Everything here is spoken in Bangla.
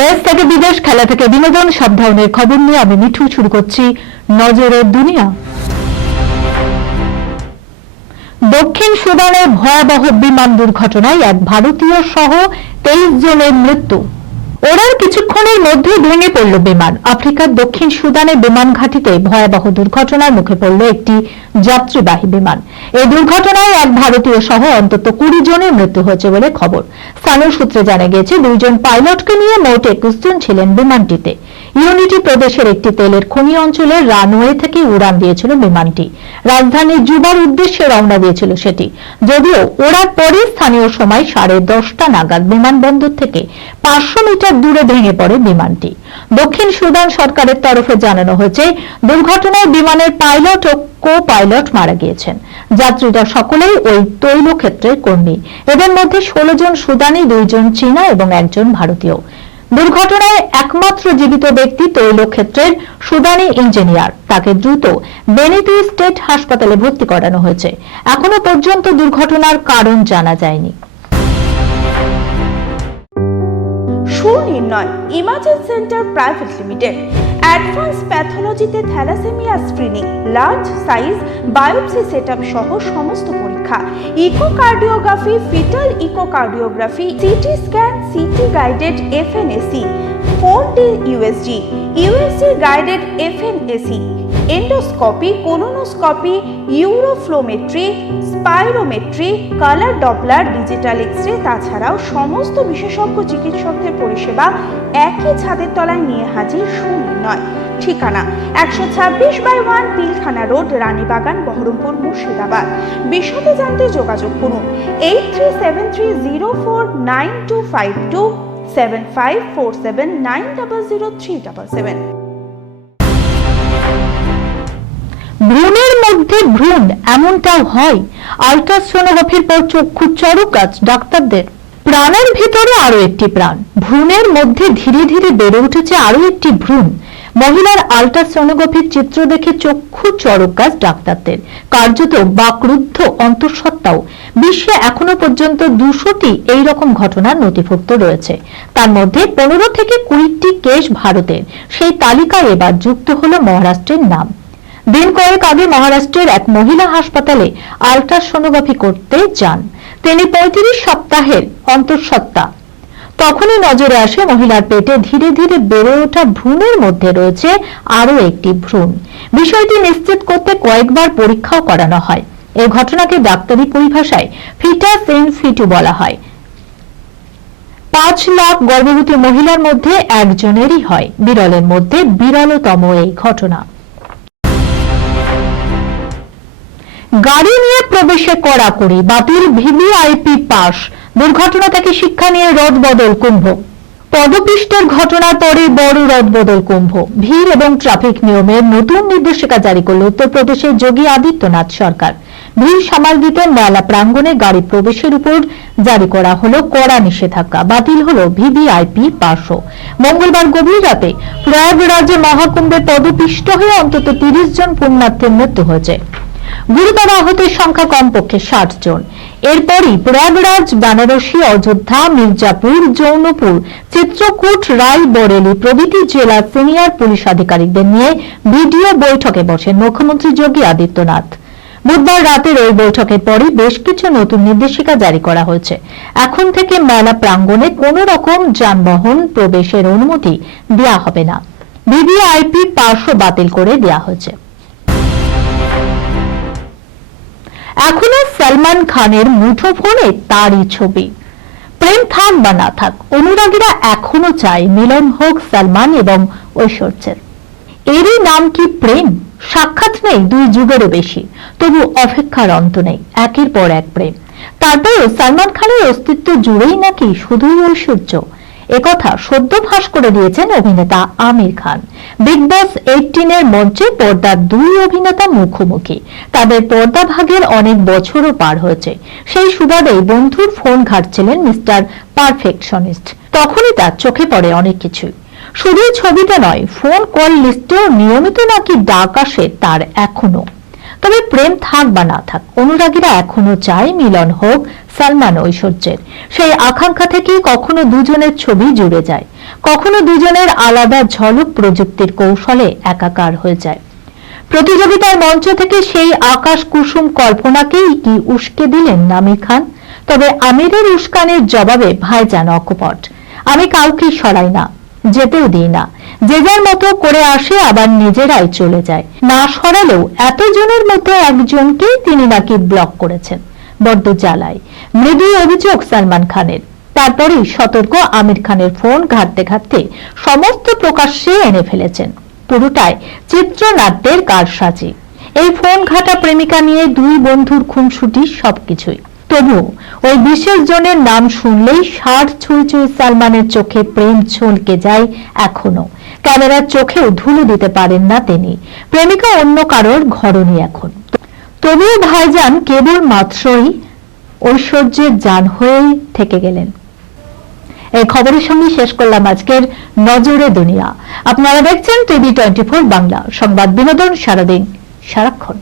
দেশ থেকে বিদেশ, খেলা থেকে বিনোদন, সব ধরনের খবর নিয়ে আমি মিঠু শুরু করছি নজরের দুনিয়া। দক্ষিণ সুদানের ভয়াবহ বিমান দুর্ঘটনায় এক ভারতীয় সহ 23 জনের মৃত্যু। ওড়ার কিছুক্ষণের মধ্যে ভেঙে পড়ল বিমান। আফ্রিকার দক্ষিণ সুদানে বিমান ঘাঁটিতে ভয়াবহ দুর্ঘটনার মুখে পড়ল একটি যাত্রীবাহী বিমান। এই দুর্ঘটনায় এক ভারতীয় সহ অন্তত 20 জনের মৃত্যু হয়েছে বলে খবর। স্থানীয় সূত্রে জানা গিয়েছে 2 জন পাইলটকে নিয়ে মোট 21 জন ছিলেন বিমানটিতে। ইউনিটি প্রদেশের একটি তেলের খনি অঞ্চলের রানওয়ে থেকে উড়ান দিয়েছিল বিমানটি। রাজধানী জুবার উদ্দেশ্যে রওনা দিয়েছিল সেটি। যদিও ওড়ার পরে স্থানীয় সময় 10:30টা নাগাদ বিমানবন্দর থেকে 500 মিটার দূরে ভেঙে পড়ে বিমানটি। দক্ষিণ সুদান সরকারের তরফে জানানো হয়েছে দুর্ঘটনায় বিমানের পাইলট ও কো পাইলট মারা গিয়েছেন। যাত্রীরা সকলেই ওই তৈল ক্ষেত্রের কর্মী। এদের মধ্যে 16 জন সুদানি, 2 জন চীনা এবং 1 জন ভারতীয়। দুর্ঘটনায় একমাত্র জীবিত ব্যক্তি তৈল ক্ষেত্রের সুদানি ইঞ্জিনিয়ার। তাকে দ্রুত বেনিতো স্টেট হাসপাতালে ভর্তি করানো হয়েছে। এখনো পর্যন্ত দুর্ঘটনার কারণ জানা যায়নি। Sunirnoy imaging centre private limited advance প্যাথোলজিতে thalassaemia screening, large size biopsy setup সহ সমস্ত পরীক্ষা, echocardiography, fetal echocardiography, CT scan, CT guided FNAC, 4D USG guided FNAC, endoscopy, colonoscopy, uroflowmetry, spirometry, colour Doppler, digital X-ray, তাছাড়াও সমস্ত বিশেষজ্ঞ চিকিৎসকদের পরিষেবা একই ছাদের তলায় নিয়ে হাজির সুনির্ণয়। ঠিকানা 126/1 পিলখানা রোড, রানীবাগান, বহরমপুর, মুর্শিদাবাদ। বিশদে জানতে যোগাযোগ করুন 8373049252 7547900377। ভ্রূণের মধ্যে ভ্রূণ, এমনটাও হয়। আল্ট্রাসোনোগ্রাফির পর চক্ষু চরকাজ ডাক্তারদের। প্রাণের ভিতরে আরো একটি প্রাণ। ভ্রূণের মধ্যে ধীরে ধীরে বেড়ে উঠেছে আরো একটি ভ্রূণ। মহিলার আল্ট্রাসোনোগ্রাফির চিত্র দেখে চক্ষু চরকাজ ডাক্তারদের। কার্যত বাকরুদ্ধ অন্তঃসত্ত্বাও। বিশ্বে এখনো পর্যন্ত 200টি এইরকম ঘটনা নথিভুক্ত রয়েছে। তার মধ্যে 15 থেকে 20টি কেস ভারতের। সেই তালিকায় এবার যুক্ত হলো মহারাষ্ট্রের নাম। দিন কয়েক আগে মহারাষ্ট্রের এক মহিলা হাসপাতালে আল্ট্রাসোনোগ্রাফি করতে যান তিনি। 35 সপ্তাহের অন্তঃসত্ত্বা। তখনই নজরে আসে মহিলার পেটে ধীরে ধীরে বেড়ে ওঠা ভ্রূণের মধ্যে রয়েছে আরো একটি ভ্রূণ। বিষয়টি নিশ্চিত করতে কয়েকবার পরীক্ষাও করানো হয়। এই ঘটনাকে ডাক্তারি পরিভাষায় ফিটাস ইন ফিটু বলা হয়। 5 লাখ গর্ভবতী মহিলার মধ্যে একজনেরই হয়। বিরলের মধ্যে বিরলতম এই ঘটনা। গাড়ি নিয়ে প্রবেশে কড়াকড়ি, বাতিল ভিভিআইপি পাস। দুর্ঘটনা থেকে শিক্ষা নিয়ে রদবদল কুম্ভ। পদপিষ্টের ঘটনার পরে বড় রদবদল কুম্ভ। ভিড় এবং ট্রাফিক নিয়মের নতুন নির্দেশিকা জারি করল উত্তরপ্রদেশের যোগী আদিত্যনাথ সরকার। ভিড় সামাল দিতে মেলা প্রাঙ্গণে গাড়ি প্রবেশের উপর জারি করা হলো কড়া নিষেধাজ্ঞা। বাতিল হলো ভিভিআইপি পাসও। মঙ্গলবার গভীর রাতে প্রয়াগরাজে মহাকুম্ভে পদপিষ্ট হয়ে অন্তত 30 জন পুণ্যার্থীর মৃত্যু হয়েছে। গুরুতর আহতের সংখ্যা কমপক্ষে 60 জন। এরপরই প্রয়াগরাজ, বানারসি, অযোধ্যা, মির্জাপুর, জৌনপুর, চিত্রকূট, রায়বরেলি প্রভৃতি জেলার সিনিয়র পুলিশ আধিকারিকদের নিয়ে ভিডিও বৈঠকে বসেন মুখ্যমন্ত্রী যোগী আদিত্যনাথ। বুধবার রাতের ওই বৈঠকের পরই বেশ কিছু নতুন নির্দেশিকা জারি করা হয়েছে। এখন থেকে মেলা প্রাঙ্গণে কোনো রকম যানবাহন প্রবেশের অনুমতি দেওয়া হবে না। ভিভিআইপি পাসও বাতিল করে দেওয়া হয়েছে। এখনো সলমান খানের মুঠোফোনে তারই ছবি। প্রেম থাক বা না থাক, অনুরাগীরা এখনো চায় মিলন হোক সলমান এবং ঐশ্বর্যের। এরই নাম কি প্রেম? সাক্ষাৎ নেই 2 যুগেরও বেশি, তবু অপেক্ষার অন্ত নেই। একের পর এক প্রেম। তারপরেও সলমান খানের অস্তিত্ব জুড়েই নাকি শুধুই ঐশ্বর্য, একথা সদ্য ফাঁস করে দিয়েছেন অভিনেতা আমির খান। বিগ বস 18-এর মঞ্চে পর্দার 2 অভিনেতা মুখোমুখি। তাদের পর্দা ভাগের অনেক বছরও পার হয়েছে। সেই সুবাদেই বন্ধুর ফোন ঘাটছিলেন মিস্টার পারফেকশনিস্ট। তখনই তার চোখে পড়ে অনেক কিছুই। শুধু ছবিতে নয়, ফোন কল লিস্টেও নিয়মিত নাকি ডাক আসে তার এখনো। তবে প্রেম থাক বা না থাক, অনুরাগীরা এখনো চায় মিলন হোক সালমান ঐশ্বর্যের। সেই আকাঙ্ক্ষা থেকেই কখনো দুজনের ছবি জুড়ে যায়, কখনো দুজনের আলাদা ঝলক প্রযুক্তির কৌশলে একাকার হয়ে যায়। প্রতিযোগিতার মঞ্চ থেকে সেই আকাশ কুসুম কল্পনাকেই কি উস্কে দিলেন আমির খান? তবে আমিরের উস্কানির জবাবে ভাইজান অকপট, আমি কাউকে সরাই না, যেতেও দিই না, যে যার মতো করে আসে আবার নিজেরাই চলে যায়। না সরালেও এতজনের মধ্যে একজনকেই তিনি নাকি ব্লক করেছেন, বড্ড জ্বালায়। মৃদু অভিযোগ সালমান খানের। তারপরেই সতর্ক আমির খানের ফোন ঘাটতে ঘাটতে সমস্ত প্রকাশ্যে এনে ফেলেছেন। পুরোটাই চিত্রনাট্যের কারসাজি। এই ফোন ঘাটা প্রেমিকা নিয়ে দুই বন্ধুর খুনসুটি সবকিছুই। তবু ওই বিশেষ জনের নাম শুনলেই ষাট ছুঁই ছুঁই সালমানের চোখে প্রেম ছলকে যায় এখনো। ক্যামেরার চোখেও ধুলো দিতে পারেন না তিনি। প্রেমিকা অন্য কারোর ঘরণী এখন। তবুও ভাইজান কেবল মাত্রই ঐশ্বর্যের জান হয়েই থেকে গেলেন। এই খবরের সঙ্গে শেষ করলাম আজকের নজরে দুনিয়া। আপনারা দেখছেন টিভি 24 বাংলা, সংবাদ বিনোদন সারাদিন সারাক্ষণ।